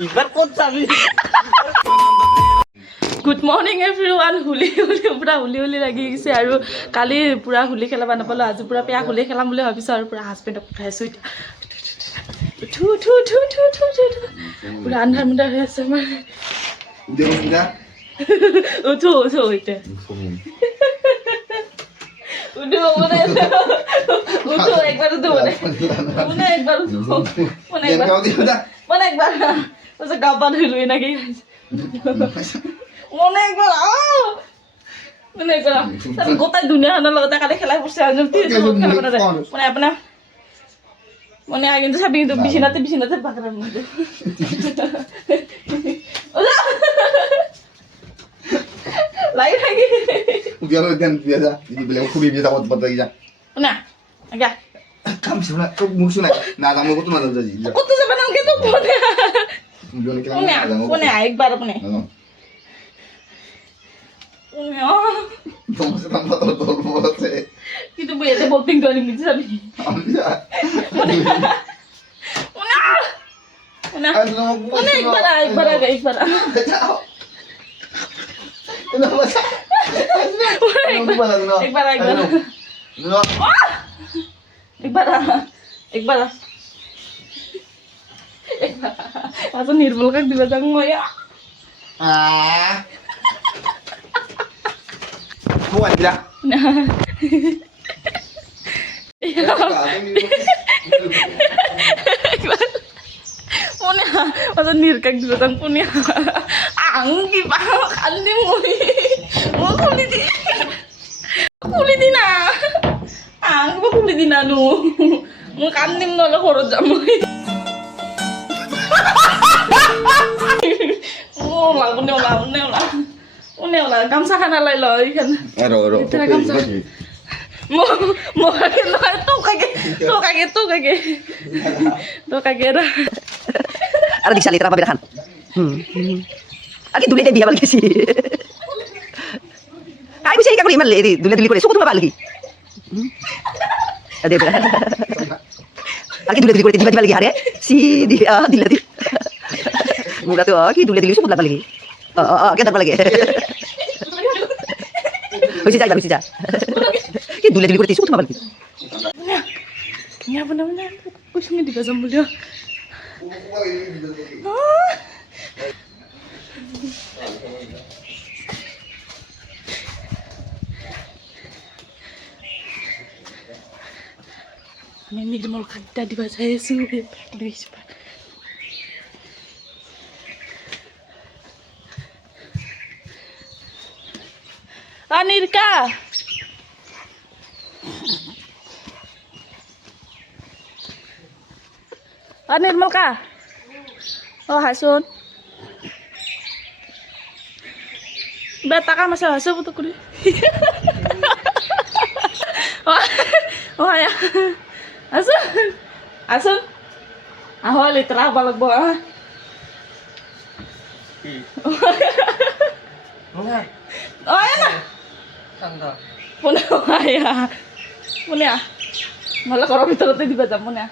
এবাৰ কোন যাবি গুড মৰ্ণিং এভৰিৱান হুলি পুৰা হুলি লাগি গৈছে আৰু কালি পুৰা হুলি খেলাব নাপালোঁ আজি পুৰা পেয়া হুলি খেলাম বুলি ভাবিছোঁ আৰু পুৰা হাজবেণ্ডক পঠাইছোঁ এতিয়া পুৰা আন্ধাৰ মুন্ধাৰ হৈ আছে আমাৰ উঠো এতিয়া উঠো একবাৰ উঠো মানে একবাৰ উঠো মানে একবাৰ গা পা ধুই নাকি মনে একবাৰ মানে একবাৰ গোটাই দুনিয়াখনৰ লগতে কালি খেলাই পৰছে মানে আপোনাৰ মানে কিন্তু চাবি কিন্তু বিচনাতে বাগৰা মনে লাগি থাকি biar biasa jadi beliau kubi biasa buat buat lagi ya nah agak kamu sebenarnya kau musuh nak nah kamu kau tuh mana jadi kau tuh sebenarnya gitu punya ekbar punya kamu sedang betul buat saya itu boleh ada bolting dua ini bisa nih punya ekbar kenapa sih Iqbal langsung nirbul kan di belakang ya kuat tidak punya langsung nirkak di belakang punya anggi pak andi mau kulit na anggi pak kulit na nu mau kandim nol korot jamu lah kamsa kan alai loh ikan ero kamsa mau kaget tuh kaget ada di salitra apa bedakan Aki dule dia balik sih. Kai bisa ikut iman le dule kore suku tuh balik. Ada berapa? Aki dule kore tiba-tiba lagi hari si dia dilati. Mudah tuh aki dule suku balik. Kita balik. Bisa jaga. Ki dule kore suku tuh balik. Ya benar-benar kucingnya digazam beliau. Ini di mall kita di bahasa Yesus Luis Pak. Anirka. Anirmal ka? Oh Hasun. Beta ka masa hasu putu kuri. Oh ya. Asun. Aho litra balag bo ah. Oh ya na. Sangga. Punya. Malah karo bitote di batam punya.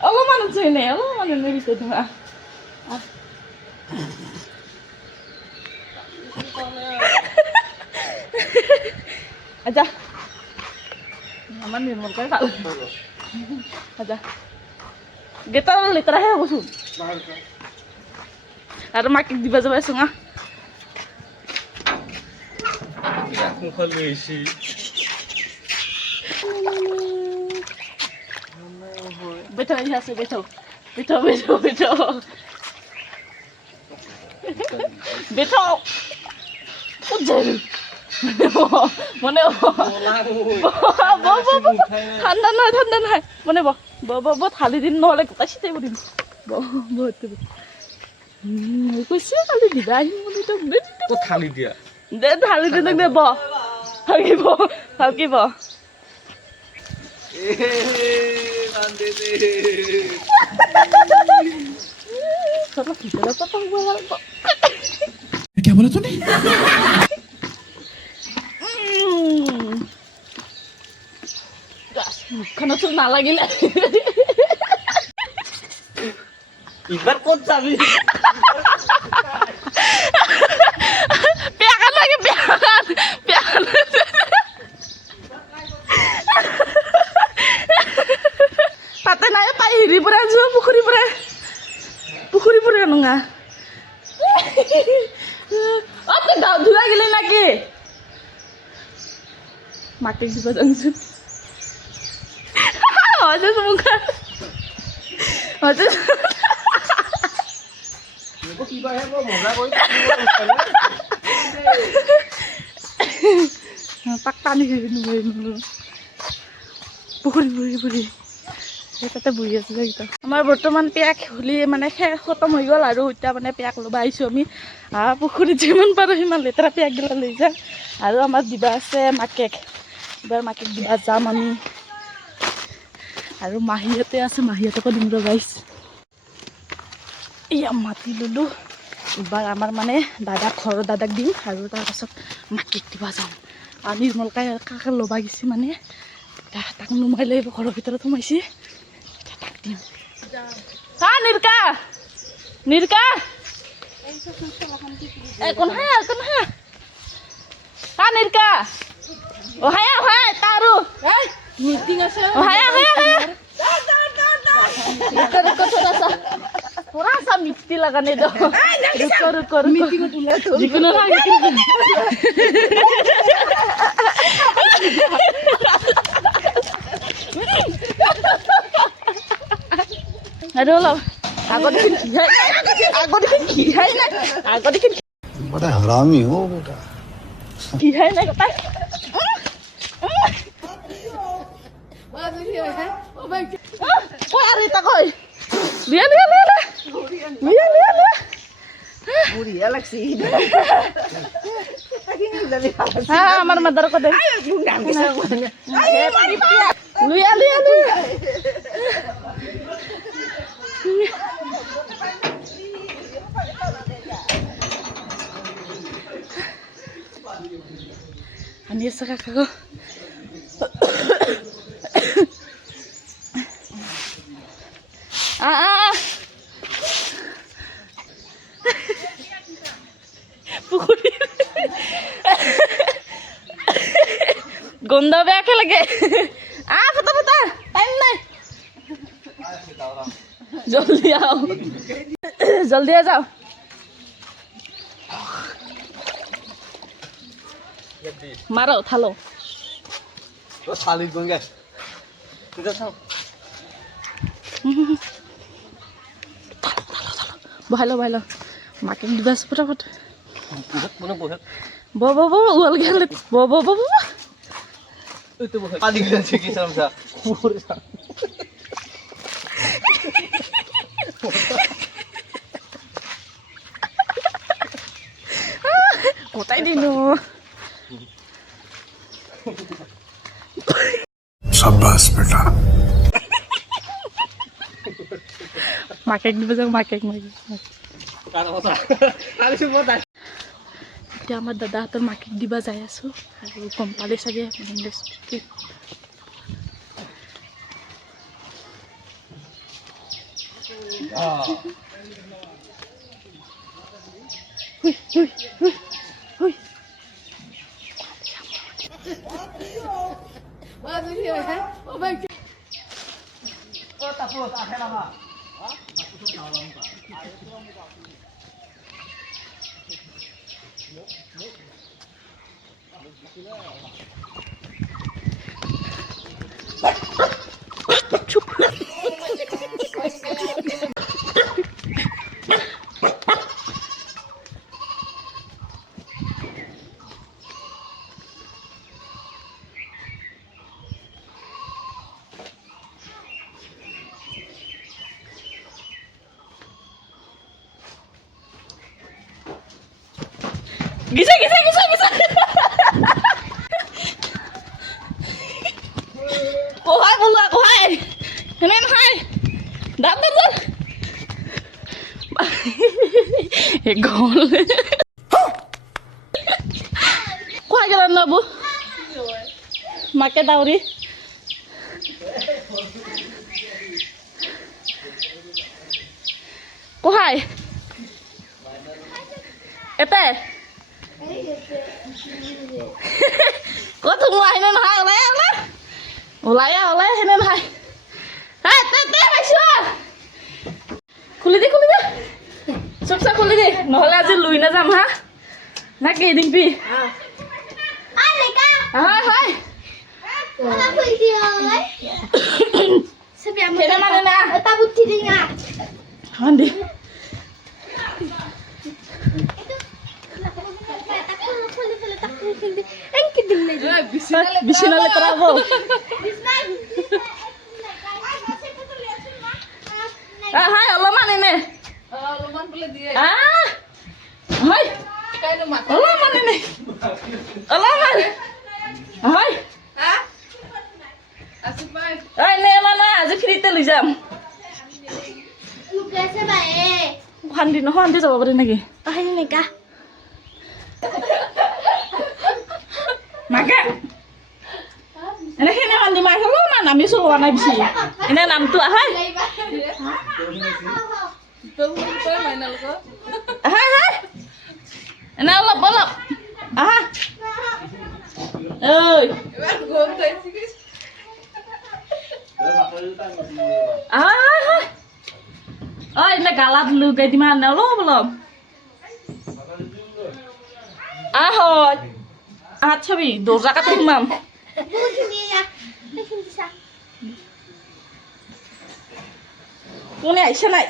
Allah mana sini? Allah mana nih bisa cuma. Aja. Aman nih mau kayak kalau. Aja. Kita literah ya bosun. Ada makin di bawah sungai. Mukhal isi. Betul ya sih betul. Betul. Ujar. Mana? Tanda naik. Mana bo? Bo thali din no lagi tak sih tebudin. Bo tu. Kau sih thali di dah ini mana tu? Kok thali dia? Deh thali din tak deh bo. Halki bo. Nanti deh. Kalau kita dapat panggilan kok. क्या बोला तूने Gas, karena tuh lagi lah. এবার কত যাবি পেয়াকান লাগে পেয়াকান তাতে নাই পাই হেৰি পৰা আছো পুখুৰী পৰা নঙা তই গাঁও ধুলা গেলি নাকি মাকে দিব জানছো হৈছে মুখা হৈছে তাক টানি পুখুৰী তাতে বহি আছো এইকেইটা আমাৰ বৰ্তমান পেয়াক হ'লি মানে খতম হৈ গ'ল আৰু এতিয়া মানে পেয়াক ল'ব আহিছোঁ আমি পুখুৰীত যিমান পাৰোঁ সিমান লেতেৰা পেয়াকগিলা লৈ যাম আৰু আমাৰ দিবা আছে মাকেক এইবাৰ মাকেক দিবা যাম আমি আৰু মাহীহঁতে আছে মাহীহঁতকো দিম ৰবাইছ এয়া মাতি ল'লোঁ এইবাৰ আমাৰ মানে ঘৰৰ দাদাক দিম আৰু তাৰপাছত মাকেক দিবা যাম আৰু নিৰ্মলকাই কাকে ল'বা গৈছে মানে তাক নুমাই লৈ ঘৰৰ ভিতৰত সোমাইছে তাক দিম নিৰ্কা কোন নিৰ্কা তাৰো মিটিং আছে थोड़ा सा मिट्टी लगाने दो रुको जिकुनो अरे लो बड़ा हरामी हो बेटा लिया Buria laksi. আমার মাদার কো দে লিয়া Ani saka kako পুকুরি গন্ধ বেয়াকে লাগে ফটা টাইম নাই জলদি আও জলদি যাও মারো থালো ও শালি গঙ্গা তুই যাও বহালো মাকে দিবাস ফটাফট মনে বহে বো উল গেল বো ওই তো বহে পানি গেছে কি সমস্যা কোথায় দিনো शाबाश बेटा মাকে দিব যাও মাকে কার কথা আরে শুভ দা এতিয়া আমাৰ দাদাহঁতৰ মাকে দিবা যাই আছো আৰু গম পালে চাগে Gisa. Kohai. Kemen hai. Dar. Gol. Kohai jalan lah bu. Make dauri. হয় এতে কত ওলাই নে নহয় ওলাই হেনে নহয় খুলি দে চব খুলি দে নহ'লে আজি লৈ নাযাম হা না কি দিম্পি হয় মানে না হন্দি বিছনালে তৰাব হয় অলপমান এনে হয় অলপমান এনে অলপমান হয় নে মানে আজি ফ্ৰীতে লৈ যাম শান্তি যাব পাৰি নেকি মাকে এনে সেইনে কান্দি মাক অলপমান নামি চলোৱা নাই বেছি এনে নামটো আহাই এনে অলপ আহা ঐ এনে গালাত লুকাই দিমা অলপ আহাত ছবি দরজা কাটে মাম কোনে আইসা নাই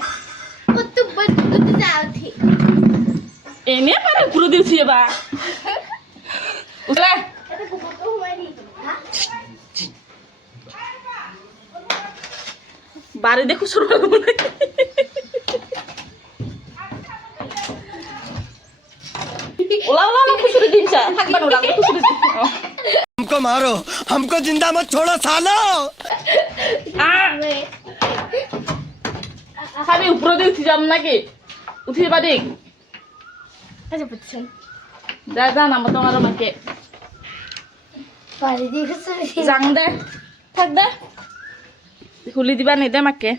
এনে পারে ঘুরে দিয়েছি এবার উঠলে বাড়ি দেখো শুরু हमको मारो हमको जिंदा मत छोड़ो सालो আমি উপরে দিয়ে উঠি যাম নাকি উঠি পারি যা নামো তোমার মাকে যাং দে থাক দে খুলি দিবা নেদে মাকে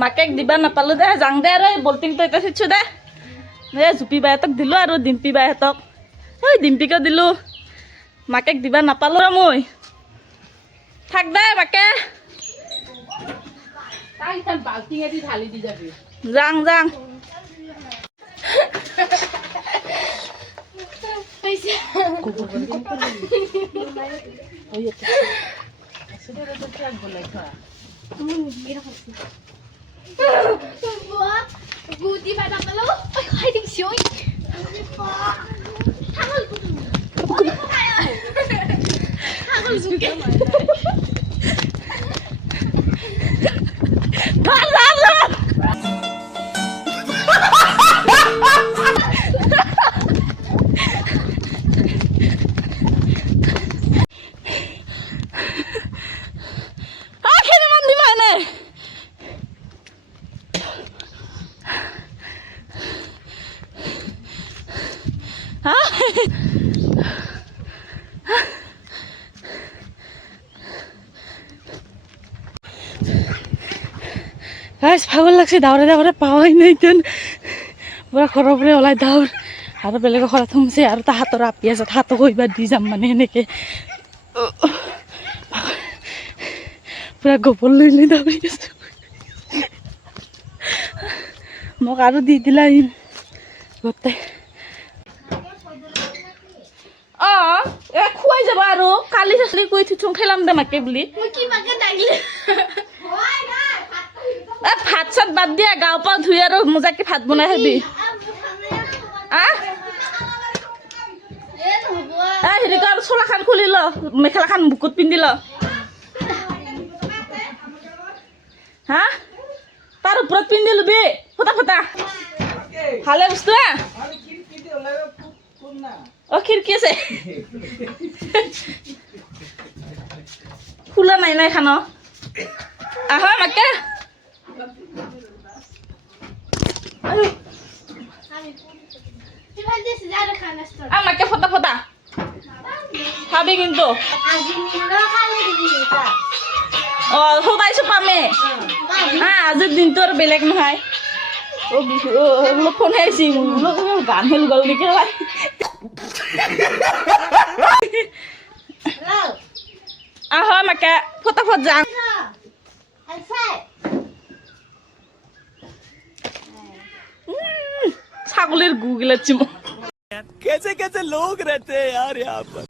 মাকে দিবা নাপালো দে যাং দে আৰু বল্টিং তো এটা শিকছো দে জুপি বাইহঁতক দিলোঁ আৰু ডিম্পি বাইহঁতক ঐ ডিম্পিকে দিলোঁ মাকে দিবা নাপালো আৰু মই থাক দে মাকে যাং Guti pada kalau, hai ding sioi. Tangan suke. গাইছ ভাগৰ লাগছে দাউৰে পাৱাই নাই তেন পুৰা ঘৰৰ পৰা ওলাই দাউৰ আৰু বেলেগৰ ঘৰত সোমছে আৰু তাহাঁতৰ আপি আছে তাহাঁতক এইবাৰ দি যাম মানে সেনেকৈ পুৰা গোবৰ লৈ দাউৰি আছো মোক আৰু দি দিলা গোটেই খুৱাই যাব আৰু কালি চালি কৈ থৈছোঁ খেলাম দে মাকে বুলি ভাত চাত বাদ দিয়া গাঁও পৰা ধুই আৰু মোজাকে ভাত বনাই খাবি হেৰি কৰ চোলাখান খুলি ল মেখেলাখান বুকুত পিন্ধি ল হা তাৰ ওপৰত পিন্ধি লবি ফটা ভালে বস্তু খিৰিকী আছে খোলা নাই খান আহ মাকে আমাকে ফটা পাবি কিন্তু আজি নিলো কালি দিবি এটা সদাইছো পামে আজিৰ দিনটো আৰু বেলেগ নহয় ফোন আহিছি গান হেল গ'ল নেকি আহ মাকে ফটাফট যাম ছাগলীৰ গু গিলাচ্ছি মোক कैसे कैसे लोग रहते हैं यार यहाँ पर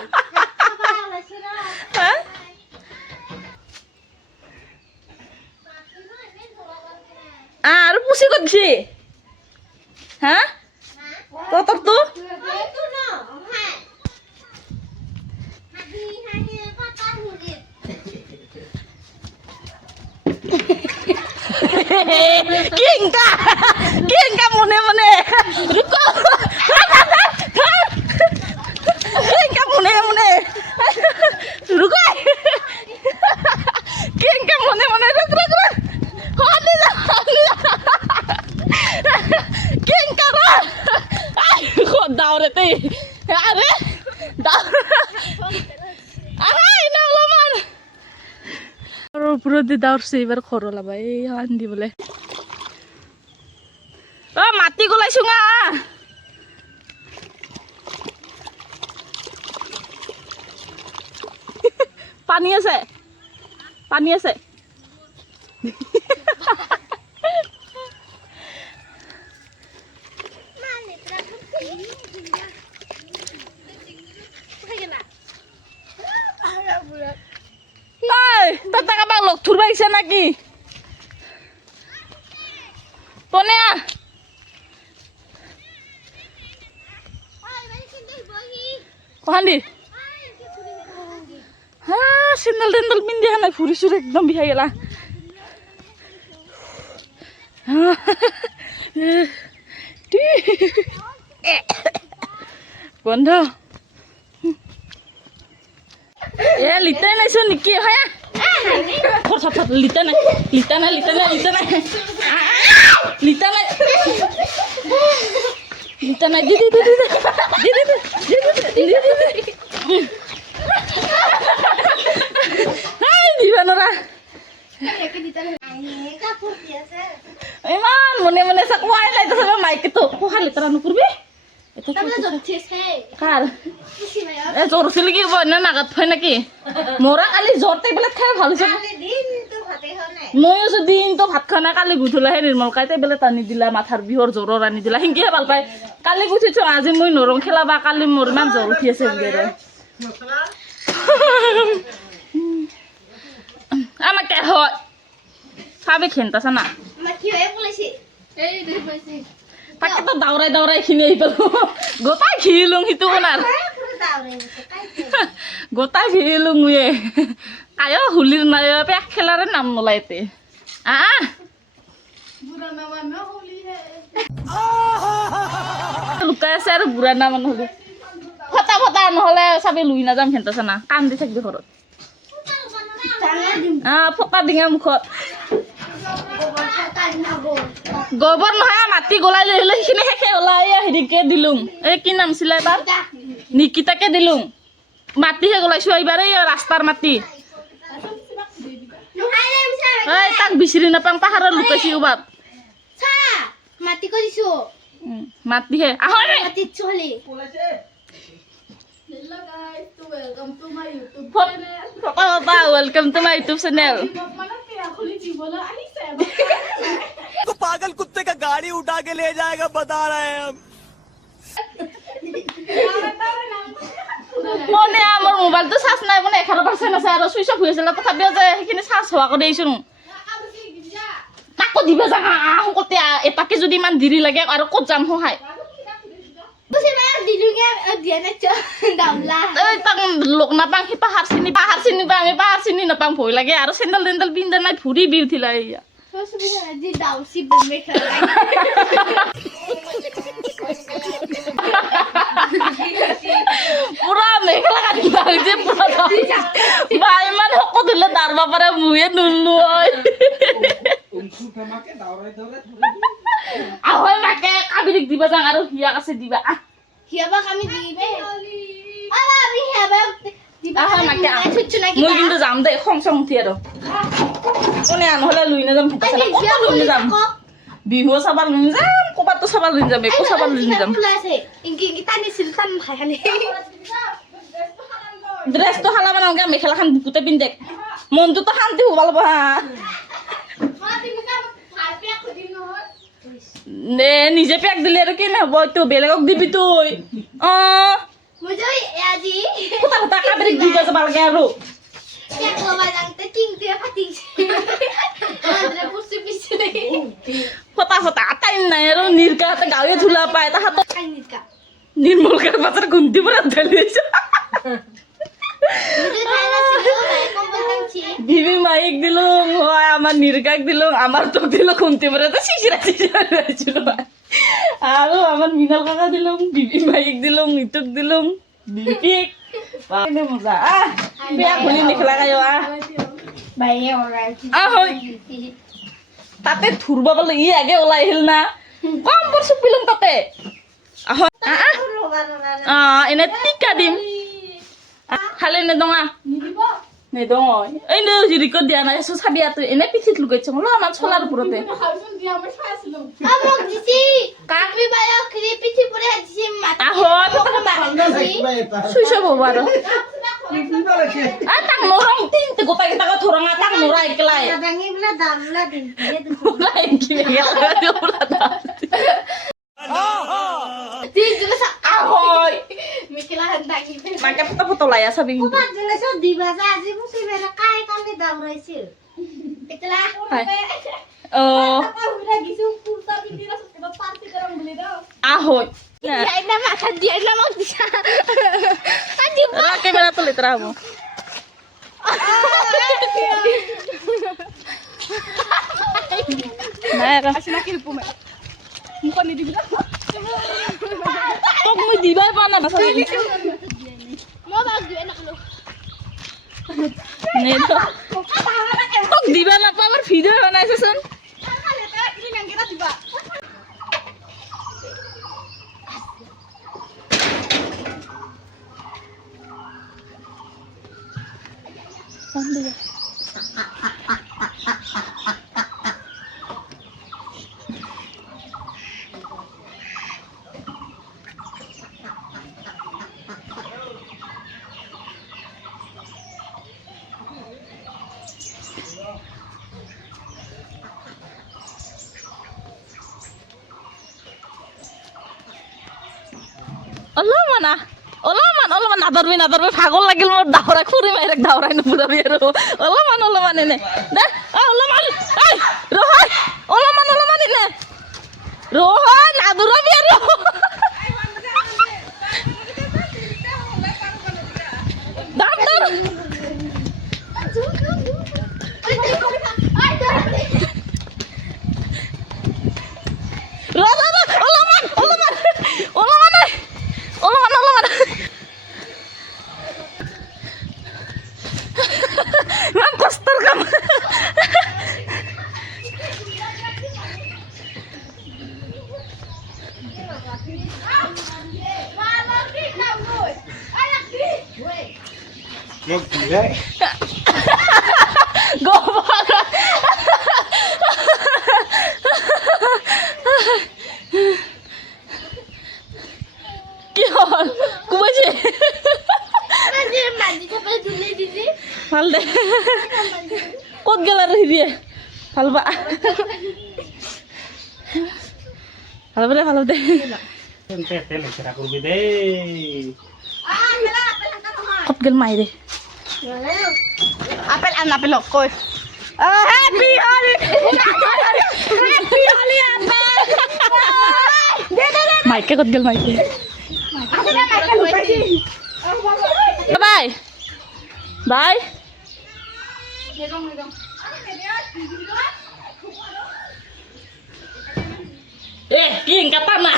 আৰু পুচি ক'ত গছি হা ততকটো কিংকা মনে মনে রুকো কিংকা মনে মনে রুকো কিংকা মনে মনে রুক রুক রুক হলি যা কিংকা রা দাওরেতে আরে দাও আরে না লমান আর উপরে দি দাওরছে এবার খর লাবা এই আন্দি বলে ও মাটি গলাইছো না পানী আছে পানী আছে তাতে কাবাক লগ ধরবা আইছে নাকি পনিয়া কহান দি হ্যাঁ সিন্দেল টেন্দেল পিন্ধি আহা নাই ফুরি চুরি একদম বিহাই গেলা বন্ধ এ লিটাই নাইছো নেকি হ্যাঁ ফট লিটা নাই লিটা নাই লিটা নাই লিটা নাই লিটা নাই লিটা নাই দি দি দি দি দি দি দি দি দি হাই দিবা নৰা ইমান মনে মনে চাকৱাই নাই তো সব মাইকেটো কোহা লিটাৰা নকৰবি কাৰ এ জ্বৰ আছিল কি না নাগাত থৈ নাকি মোৰা কালি জ্বৰ টেবলেট খাই ভাল হৈছে ময়ো যদি দিনটো ভাত খোৱা নাই কালি গুঠলাহে নিৰ্মল কাই টেবলেট আনি দিলা মাথাৰ বিহৰ জ্বৰৰ আনি দিলা সিংকিহে ভাল পায় কালি গুঠিছো আজি মই নৰং খেলাবা কালি মোৰ ইমান জ্বৰ উঠি আছে বুলিৰে আমাকে হয় চাবি খেন্তাছে না তাকেতো দাউৰাই দাউৰাই খিনি আহি পালো গোটাই ঘিৰিলোঁ সিটো বনাৰ গোটাই ঘিৰিলোঁ মুয়ে আয় হুলিৰ নাই পেক খেলাৰে নাম নলাইতে লুকাই আছে আৰু বুঢ়া না মানুহ হলি ফটা ফটা নহ'লে চাবি লৈ নাযাম খেন্তাছে না কান্দি থাকিবি ঘৰত ফটা ডিঙা মুখত গোবৰ নহয় মাটি গলাই লৈ আহিলে সেইখিনি শেষে ওলাই হেৰিকে দিলোঁ এই কি নাম আছিলে এবাৰ নিকিতাকে দিলোঁ মাটিহে গলাইছো এইবাৰ এই ৰাস্তাৰ মাটি এই তাক বিচাৰি নাপাম পাহাৰত লুকাইছি ক'ৰবাত মাটি কৰিছো মাটিহে আহ welcome to my YouTube channel तो पागल कुत्ते का गाड़ी उठा के ले जाएगा बता रहे हैं हम মনে আমার মোবাইলটো চার্জ নাই মানে 11% আছে আৰু সুইচ অফ হৈ আছিল তথাপিও যে সেইখিনি চাৰ্জ হোৱা কৰি দিছো তাকো দিবা জাগা কতে এটাকে যদি ইমান দেৰি লাগে আৰু ক'ত যাম সহায় লোক নাপাং সি পাহাৰ চিনি পাং আমি পাহাৰ চিনি নাপাং ভয় লাগে আৰু চেণ্ডেল টেণ্ডেল পিন্ধা নাই ভৰি বি উঠিলা এয়া পুৰা মেখেলা কাটিলা হৈছে বা ইমান শকত হলে দাৰব পাৰে মুয়ে নুলো আহয় মাকে কাবিৰিক দিবা যাং আৰু হিয়াক আছে দিবা হিয়াবাক আমি দিবে আলা আমি হিয়াবাক আহা মাকে আহ ছুটছু নাকি মই কিন্তু যাম দেই খং চং উঠি আৰু কোনে নহ'লে লৈ নাযাম ভূপা চাব ক'ত লৈ নাযাম বিহু চাব লৈ যাম ক'ৰবাতো চাব লৈ যাম একো চাব লৈ নাযাম ইংকি ইংকি টানিছিল টান খাই খালি ড্ৰেছটো খালা নালগে মেখেলাখন বুকুতে পিন্ধে মনটোতো শান্তি হ'ব লাগিব হা নে নিজে পেক দিলে আৰু কি নহ'ব এইটো বেলেগক দিবি তই অঁ মই যে আজি কোটা কোটা কাবেৰীক দি যাব লাগে আৰু এক লবা যাওঁতে টিংটোৱে ফাটিছে andre পুছি পিছে ফটা ফটা টাইম নাই আৰু নিৰ্কাতে গাঁৱে ধূলা পায় তাহাঁতক কাইনিকা নিৰ্মলকাৰ বাজাৰ গুন্তি পৰা ঢালি আহিছে মই তাই নাছিলো কম্বল টানছি বিবি মাইক দিলো মই আমাৰ নিৰ্কাক দিলো আমাৰ তোক দিলো গুন্তি পৰা চিচিৰা আহিছিলো আৰু আমাৰ মিনাল কাকা দিলো বিবি মাইক দিলো ইটোক দিলো বিপিক কেনে মজা বেয়া খুলি মেখেলা কায়ো বাইয়ে অৰাইছি হয় তাতে ধুৰব পালো ই আগে ওলাই আহিল না কম বৰ চুপিলম তাতে এনে টিকা দিম খালে নেদঙা নেদং এই নো ৰিকত দিয়া নাই চো চাবি আতো এনে পিঠিত লুকাইছ মই আমাৰ চলাৰ ওপৰতে আমক দিছি কাকবি বায়ো খিৰি পিঠি পৰে দিছি মাথা চুইছ বাবা আৰু তাক নৰং তিনতে গোটাই কেইটাকে ধৰঙা তাক নৰা একলাই দাঙিবলা দামলা দিন ওলাই কিনে তিন জুলে আহয় মিকিলা হান দাঙি মাকে ফটো ফটো লাই আছাবি কবাত জুলে সব দিবা যা আজি মুসি বেরা কাই কানে দাউরাইছিল মিকিলা আহয় আইনা মাথা দিয়ে না মক দিছা আজি ক্যামেরা তো লেতরা হবো নাই আসনা কি রূপমে মুখ নি দিবি না তোক মই দিবাই পা না বাসা মো বাগ দিয়ে না কলো নে তো তোক দিবা না পা আমার ভিডিও বানাইছছন অলপমান নাদৰবি ভাগৰ লাগিল মোৰ দাৱৰা খুৰি মাইৰাক দাৱৰাই নুপুৰাবি আৰু অলপমান এনে দে অলপমান ৰহয় অলপমান এনে ৰহয় নাদৰাবি আৰু Mam kostar kam. Go. কি হল কুবাইছে ভাল দে ক'ত গেল আৰু হিৰিয়ে ভাল বা ভাল দে ক'ত গেল মাই দে আপেল আন আপেল কৈ হ্যাপি হলি মাইকে ক'ত গেল মাইকে বাই বাই কি enggak tanah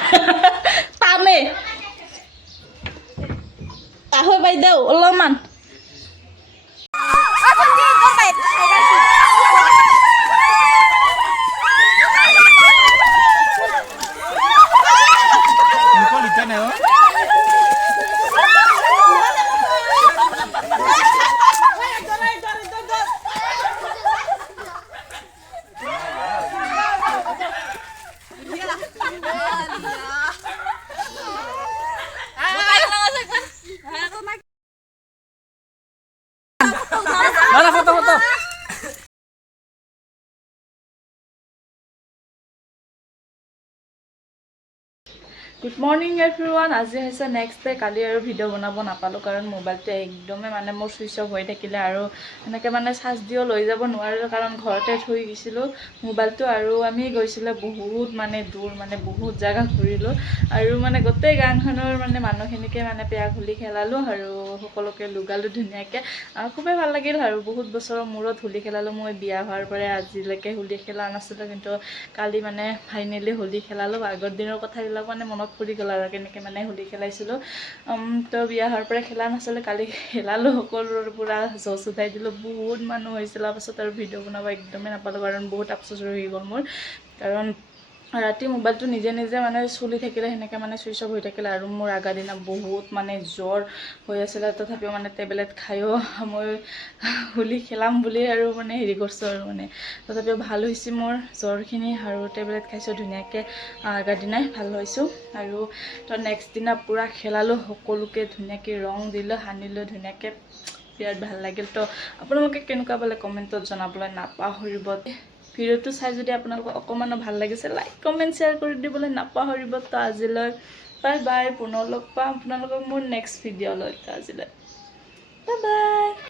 tane ahoy bay daw ulaman good morning everyone. আজি হৈছে নেক্সট ডে। কালি আৰু ভিডিঅ' বনাব নাপালোঁ কাৰণ মোবাইলটো একদমেই মানে মোৰ ছুইচ অফ হৈ থাকিলে আৰু এনেকৈ মানে চাৰ্জ দিও লৈ যাব নোৱাৰিলোঁ কাৰণ ঘৰতে থৈ গৈছিলোঁ মোবাইলটো। আৰু আমি গৈছিলোঁ বহুত মানে দূৰ, মানে বহুত জেগা ঘূৰিলোঁ আৰু মানে গোটেই গাঁওখনৰ মানে মানুহখিনিকে মানে পেয়াক হোলী খেলালোঁ আৰু সকলোকে লগালোঁ ধুনীয়াকৈ। খুবেই ভাল লাগিল আৰু বহুত বছৰৰ মূৰত হোলী খেলালোঁ। মই বিয়া হোৱাৰ পৰাই আজিলৈকে হোলী খেলা নাছিলোঁ, কিন্তু কালি মানে ফাইনেলি হোলী খেলালোঁ। আগৰ দিনৰ কথাবিলাক মানে মনত পৰি গ'ল আৰু কেনেকৈ মানে হোলী খেলাইছিলোঁ। তো বিয়া হোৱাৰ পৰাই খেলা নাছিলোঁ, কালি খেলালোঁ। সকলোৰে পূৰা জচ উঠাই দিলোঁ। বহুত মানুহ হৈছিল। তাৰপাছত আৰু ভিডিঅ' বনাব একদমেই নাপালোঁ কাৰণ বহুত আফচোচ ৰৈ গ'ল মোৰ। কাৰণ ৰাতি মোবাইলটো নিজে নিজে মানে চলি থাকিলে সেনেকৈ মানে ছুইচ অফ হৈ থাকিলে আৰু মোৰ আগা দিনা বহুত মানে জ্বৰ হৈ আছিলে। তথাপিও মানে টেবলেট খায়ো মই হোলী খেলাম বুলি আৰু মানে হেৰি কৰিছোঁ আৰু মানে তথাপিও ভাল হৈছে মোৰ জ্বৰখিনি আৰু টেবলেট খাইছোঁ ধুনীয়াকৈ। আগৰ দিনাই ভাল হৈছোঁ আৰু তো নেক্সট দিনা পূৰা খেলালোঁ, সকলোকে ধুনীয়াকৈ ৰং দিলোঁ, সানিলোঁ ধুনীয়াকৈ। বিৰাট ভাল লাগিল। তো আপোনালোকে কেনেকুৱা পালে কমেণ্টত জনাবলৈ নাপাহৰিব। ভিডিঅ'টো চাই যদি আপোনালোকক অকণমানো ভাল লাগিছে লাইক কমেণ্ট শ্বেয়াৰ কৰি দিবলৈ নাপাহৰিব। তো আজিলৈ বাই বাই। পুনৰ লগ পাম আপোনালোকক মোৰ নেক্সট ভিডিঅ'লৈ। তো আজিলৈ বাই বাই।